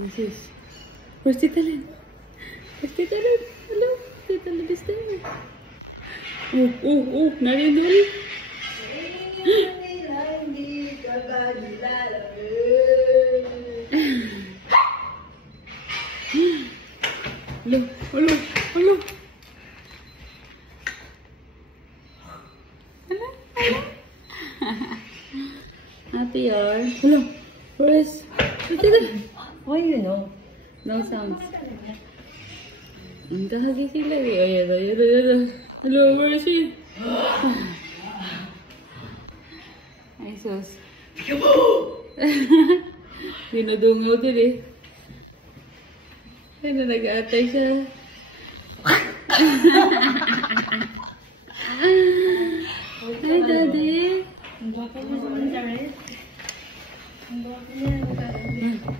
Jesus. Where's Tita Lynn? Where's Tita Lynn? Hello? Tita Lynn is there. Oh, narinig. Hello. Ate yar. Hello. Where is Tita? Why you know? No sounds. Ang kahagi sila eh. Ayan. Hello, where is she? Ay, sus. Dinudungaw din eh. Ay, na nag-aatay siya. Hi, Daddy. Ang baka mo sa internet. Ang baka niya.